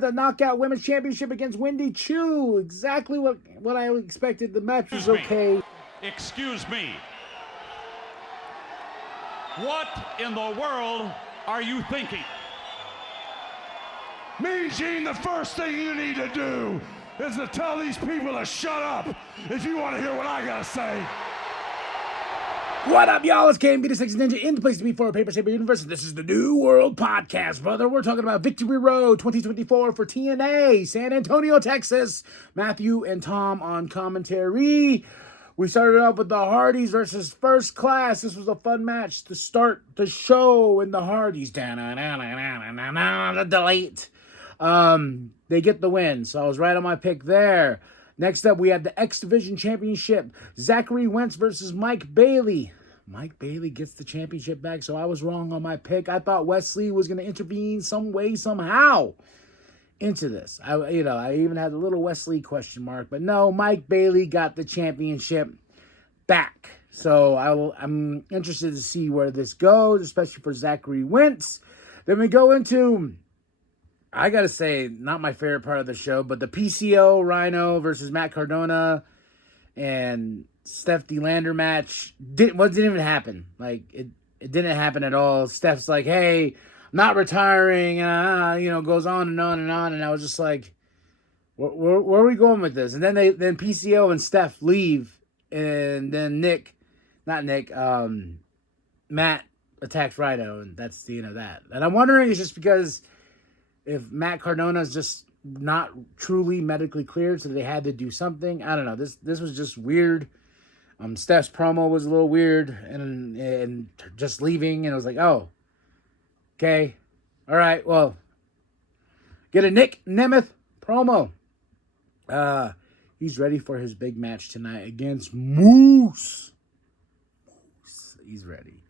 The Knockout Women's Championship against Wendy Chu. Exactly what I expected. The match was okay. Excuse me. What in the world are you thinking? Mean Gene, the first thing you need to do is to tell these people to shut up if you want to hear what I gotta say. What up, y'all? It's KMB, the Sexy Ninja, in the place to be for a Paper Saber Universe. This is the New World Podcast, brother. We're talking about Victory Road 2024 for TNA, San Antonio, Texas. Matthew and Tom on commentary. We started off with the Hardys versus First Class. This was a fun match to start the show in the Hardys. The delete. They get the win, so I was right on my pick there. Next up, we had the X Division Championship. Zachary Wentz versus Mike Bailey. Mike Bailey gets the championship back, so I was wrong on my pick. I thought Wesley was going to intervene some way, somehow into this. I even had a little Wesley question mark, but no, Mike Bailey got the championship back. So I'm interested to see where this goes, especially for Zachary Wentz. Then we go into, I gotta say, not my favorite part of the show, but the PCO Rhino versus Matt Cardona and Steph DeLander match didn't even happen. Like it didn't happen at all. Steph's like, "Hey, I'm not retiring," goes on and on and on, and I was just like, "Where are we going with this?" And then PCO and Steph leave, and then Matt attacks Rhino, and that's the end of that. And I'm wondering, it's just because if Matt Cardona is just not truly medically cleared, so they had to do something. I don't know. This was just weird. Steph's promo was a little weird, and just leaving, and I was like, oh, okay, all right, well, get a Nick Nemeth promo. He's ready for his big match tonight against Moose. He's ready.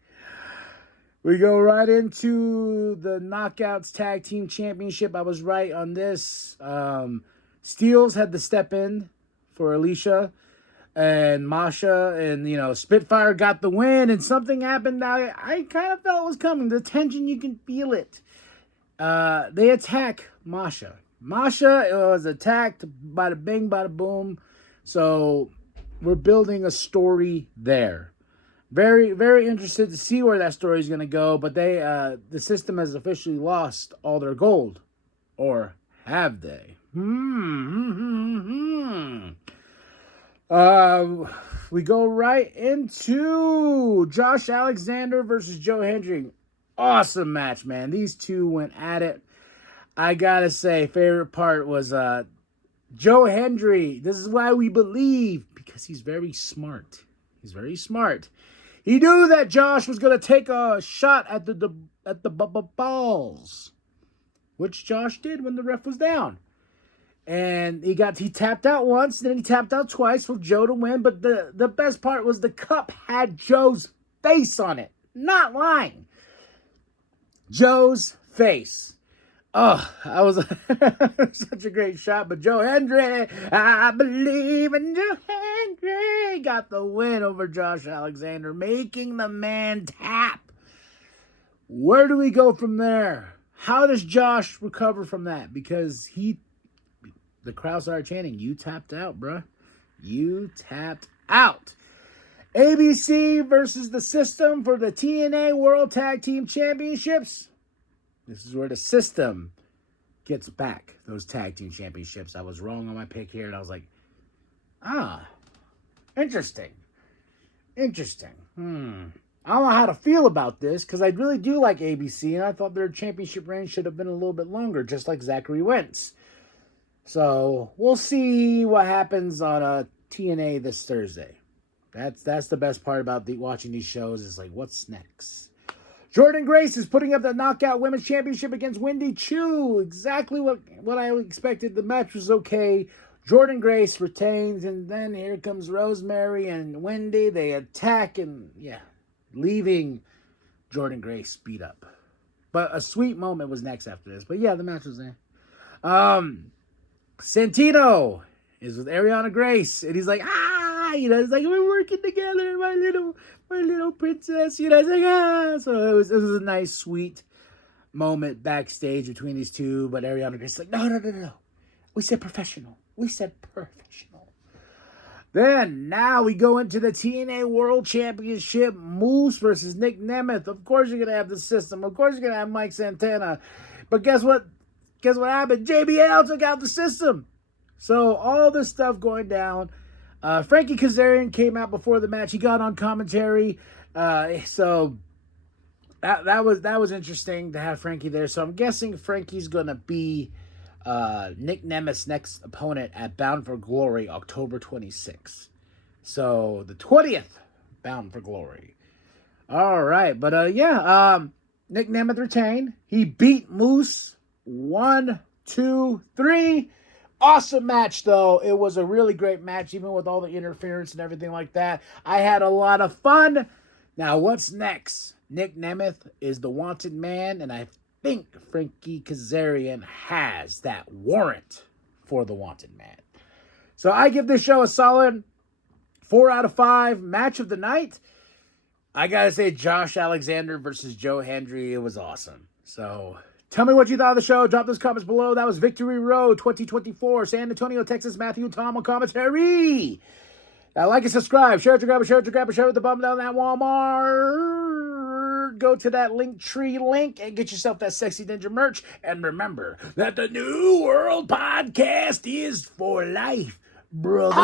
We go right into the Knockouts Tag Team Championship. I was right on this. Steels had to step in for Alicia and Masha, and Spitfire got the win, and something happened that I kind of felt was coming. The tension, you can feel it. They attack Masha. Masha was attacked, bada bing, bada boom. So we're building a story there. Very, very interested to see where that story is going to go, but the system has officially lost all their gold. Or have they? We go right into Josh Alexander versus Joe Hendry. Awesome match, man. These two went at it. I gotta say, favorite part was Joe Hendry. This is why we believe, because he's very smart. He's very smart. He knew that Josh was going to take a shot at the balls, which Josh did when the ref was down. And he tapped out once, then he tapped out twice for Joe to win. But the best part was the cup had Joe's face on it. Not lying. Joe's face. Oh, I was such a great shot. But Joe Hendry, I believe in Joe Hendry, got the win over Josh Alexander, making the man tap. Where do we go from there? How does Josh recover from that? Because the crowd started chanting, "You tapped out, bruh. You tapped out." ABC versus the System for the TNA World Tag Team Championships. This is where the System gets back those tag team championships. I was wrong on my pick here, and I was like, interesting. I don't know how to feel about this, because I really do like ABC, and I thought their championship reign should have been a little bit longer, just like Zachary Wentz. So we'll see what happens on TNA this Thursday. That's the best part about watching these shows, is like, what's next? Jordynne Grace is putting up the Knockout Women's Championship against Wendy Chu. Exactly what I expected. The match was okay. Jordynne Grace retains, and then here comes Rosemary and Wendy. They attack, and leaving Jordynne Grace beat up. But a sweet moment was next after this. But yeah, the match was there. Santino is with Ariana Grace, and he's like, he's like, we're working together, my little princess, it's like, so it was a nice, sweet moment backstage between these two, but Ariana Grace's like, no. We said professional. Then, now we go into the TNA World Championship. Moose versus Nick Nemeth. Of course you're going to have the system. Of course you're going to have Mike Santana. But guess what? Guess what happened? JBL took out the system. So, all this stuff going down. Frankie Kazarian came out before the match. He got on commentary. So, that was interesting to have Frankie there. So, I'm guessing Frankie's going to be Nick Nemeth's next opponent at Bound for Glory, October 26th. So, the 20th Bound for Glory. All right. But, Nick Nemeth retained. He beat Moose 1, 2, 3. Awesome match, though. It was a really great match, even with all the interference and everything like that. I had a lot of fun. Now, what's next? Nick Nemeth is the wanted man, and I think Frankie Kazarian has that warrant for the wanted man. So I give this show a solid 4 out of 5. Match of the night, I gotta say Josh Alexander versus Joe Hendry. It was awesome. So tell me what you thought of the show. Drop those comments below. That was Victory Road 2024, San Antonio, Texas. Matthew Tom commentary. Now, like and subscribe. Share it to grab a share with the bum down that Walmart. Go to that Linktree link and get yourself that Sexy Ninja merch. And remember that the New World Podcast is for life, brother.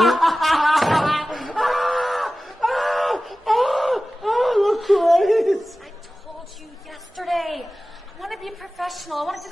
Look, Christ. I told you yesterday. I want to be professional. I want to do